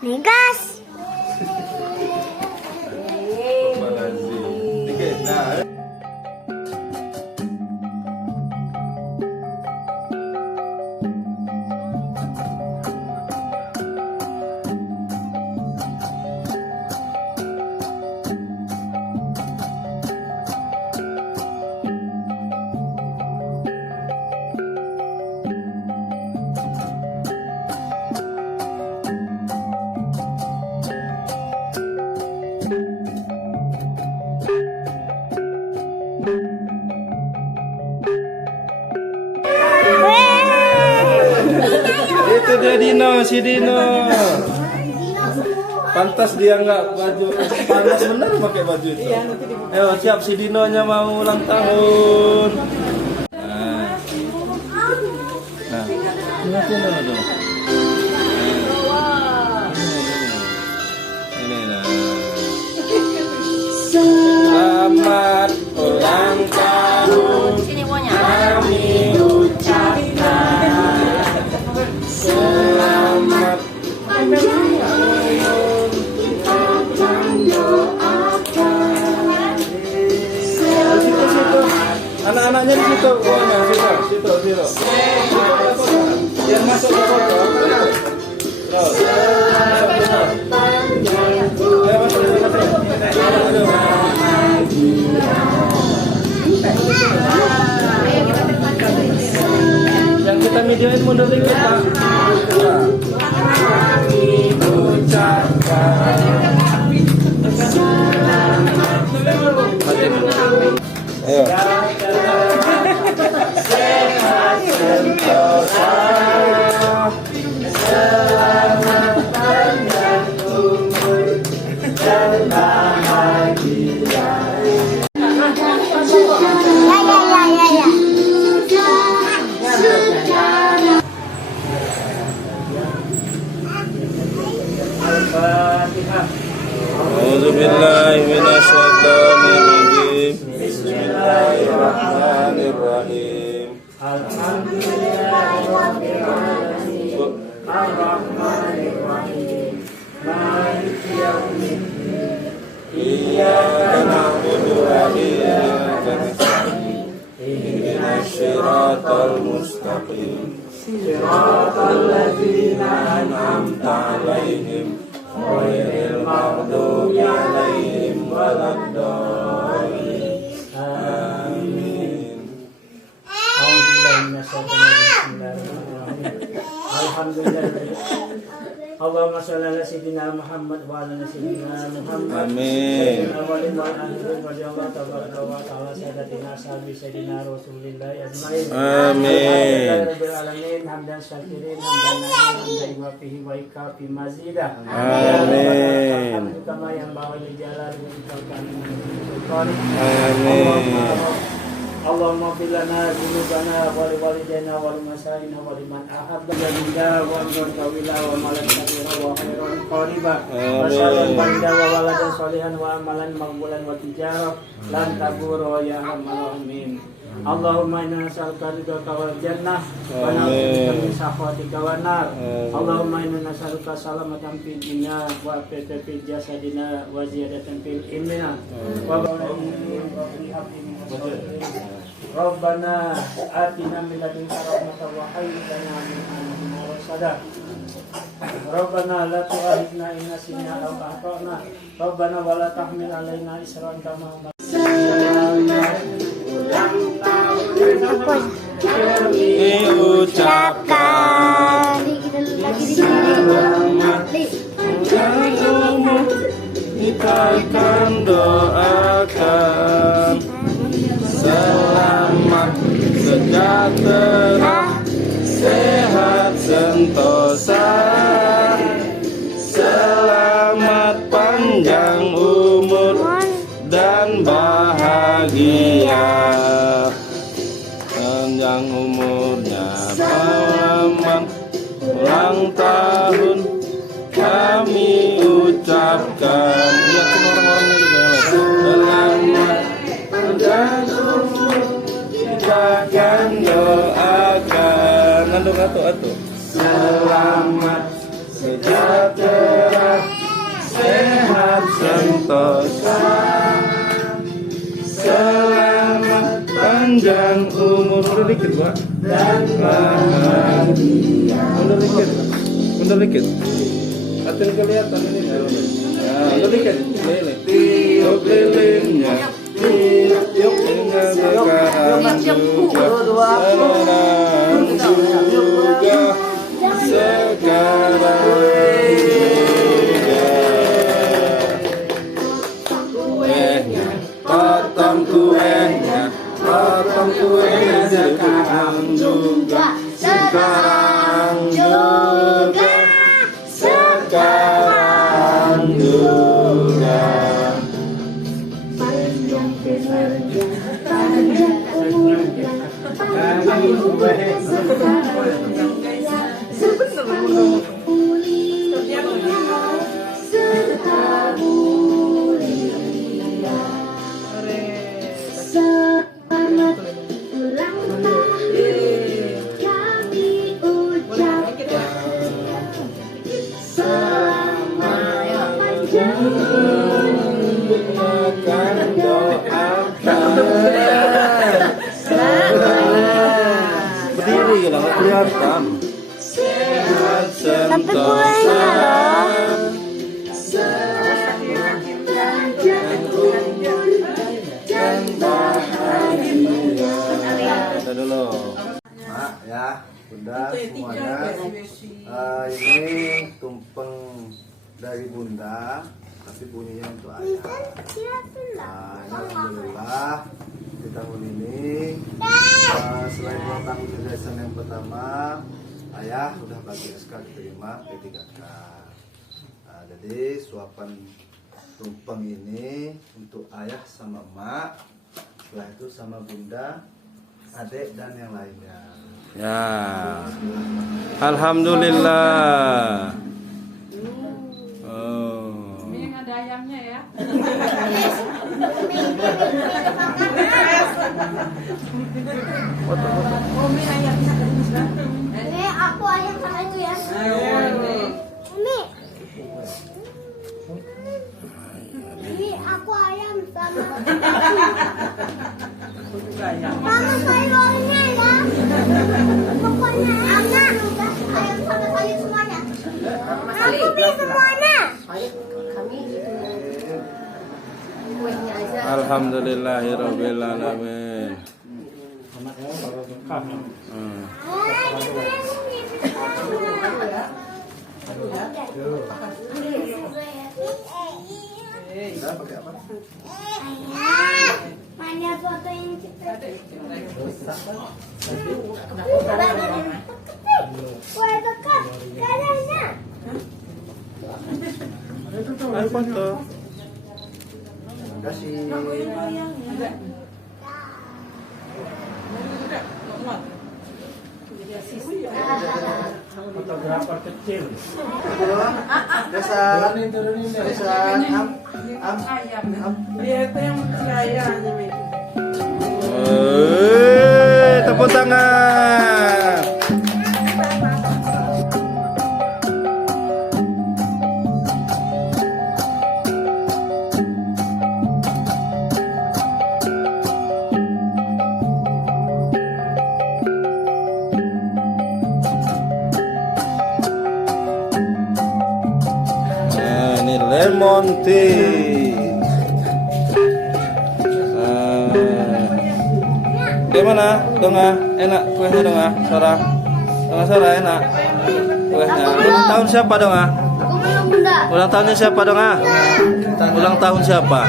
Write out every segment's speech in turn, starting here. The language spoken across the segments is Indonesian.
Nih gas. Itu dia Dino, si Dino. Pantas dia nggak baju panas bener pakai baju itu. Ayo siap, si Dinonya mau ulang tahun. Nah, ingatin dulu. Ini nah. Selamat ulang tahun. Kami ucapkan selamat panjang umur, kita akan doakan. Situ. Anak-anaknya di situ, situ. Biar masuk ke foto. Terus. Yang kita videoin mundur dikit, Pak. Kami ucapkan ayo. Sehat sentosa, selamat panjang umur dan bahagia. A'udzubillahi minasyaitonirrajim. Bismillahirrahmanirrahim. Alhamdulillahirabbil alamin. Arrahmanirrahim. Maliki yaumiddin. Iyyaka na'budu wa iyyaka nasta'in. Ihdinas siratal mustaqim. Siratal ladzina an'amta 'alaihim ghairil maghdubi 'alaihim waladdallin. Amin. Alhamdulillah. Allahumma shalli ala sayyidina Muhammad wa ala sayyidina Muhammad. Amin. Awalin wa akhirin wa jalla tabaraka wa ta'ala sayyidatina sayyidina Rasulillah ajmain. Amin. Rabbil alamin hamdan syakirin hamdan na'imin wa fihi wa ikafi mazidah. Amin. Kama yang bawa di jalan amin. Allahumma fil lana dzunubana wa li walidayna wa li masyayina wa liman ahabba billah wa amran tawila wa malan kabira wa khairan qariba wa salam banda wa waladan sholihan wa amalan maqbulan wa tijarah lan tabur ya arhamar rahimin. Allahumma inna nas'aluka ridhaka wal jannah wa na'udzubika min sakhatika wan nar. Allahumma inna nas'aluka salamatan fid dunya wa afiyatan fil jasadina wa ziyadatan fil ilmina wa Rabbana atina min ladunka rahmatan wa hayyi lana min amrina rashada. Rabbana la tu'akhidhna in nasina aw akhtana. Rabbana wa la tahmil 'alaina isran kama selamat ulang tahun kami ucapkan selamat panjang umur, kita akan doakan selamat sejahtera, sehat sentosa, selamat panjang umur dan bahagia. Panjang umurnya Paman, ulang tahun kami ucapkan. Lihat orang-orangnya juga selamat panjang umur, kita akan doakan. Atu. Selamat sejahtera, panjang umur. Mundur dikit, Pak. Dan bahagia. Mundur dikit. Atin kelihatan ini. Ya, mundur dikit. Ini. Tiup lilinnya. Tiup hingga sekarang juga. Sekarang kuenya, potong kuenya, potong kuenya sekarang juga, sekarang juga, sekarang juga. Selamat ulang tahun kami ucapkan, selamat panjang akan doakan. Berdiri lah, nggak kelihatan. Sehat sentosa. Kita dulu, Mak ya, Bunda semuanya. Ini tumpeng dari Bunda, tapi bunyinya untuk ayah. Nah, alhamdulillah di tahun ini selain ulang tahun yayasan yang pertama, ayah udah bagi SK diterima P3K. Nah, jadi suapan tumpeng ini untuk ayah sama emak, setelah itu sama bunda, adik dan yang lainnya. Ya, alhamdulillah. Oh. Ini yang ada ayamnya ya. Umi ayamnya. Ini aku ayam sama itu ya. Ini aku ayam sama sayurnya ya. Pokoknya ayam sama sayur semuanya. Aku beli semuanya. Kami gitu. Kuenya aja. Alhamdulillahirabbil alamin. Mana foto yang kita Wah, dekat kayaknya. Apa tuh? Terima kasih. Fotografer kecil. Desa. Dia itu yang kaya. Tepuk tangan. Ini lemon tea. Gimana? Donga, enak kuehnya donga, Sora. Donga Sora enak. Kuehnya. Ulang tahun siapa donga? Aku belum bunda. Ulang tahunnya siapa donga? Ulang tahun siapa?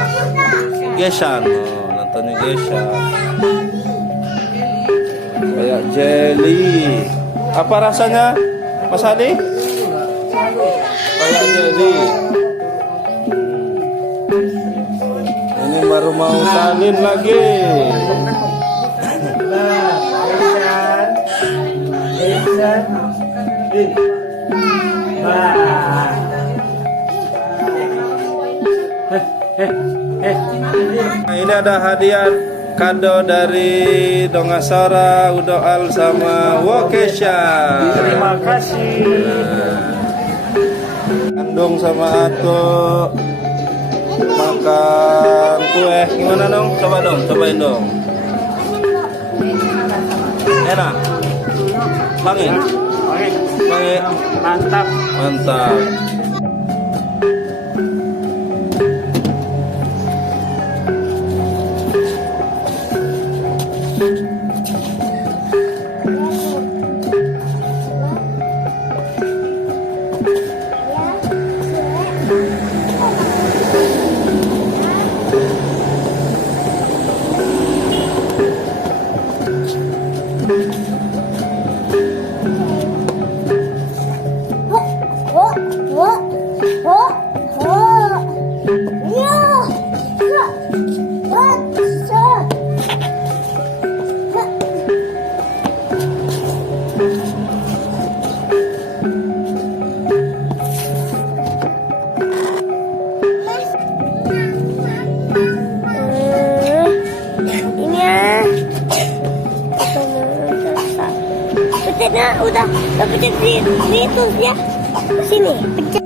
Gesan. Oh, ulang tahunnya Gesan. Kayak jelly. Apa rasanya, Mas Adi? Kayak jelly. Ini baru mau salin lagi. Ini ada hadiah kado dari Dongasara, Udoal sama Wokesha. Terima kasih. Kandung sama Ato makan kue. Gimana dong? Coba dong, cobain dong. Enak. Wangi. Oke, Wangi. mantap. Mantap. Udah, pencet di itu ya. Sini, pencet.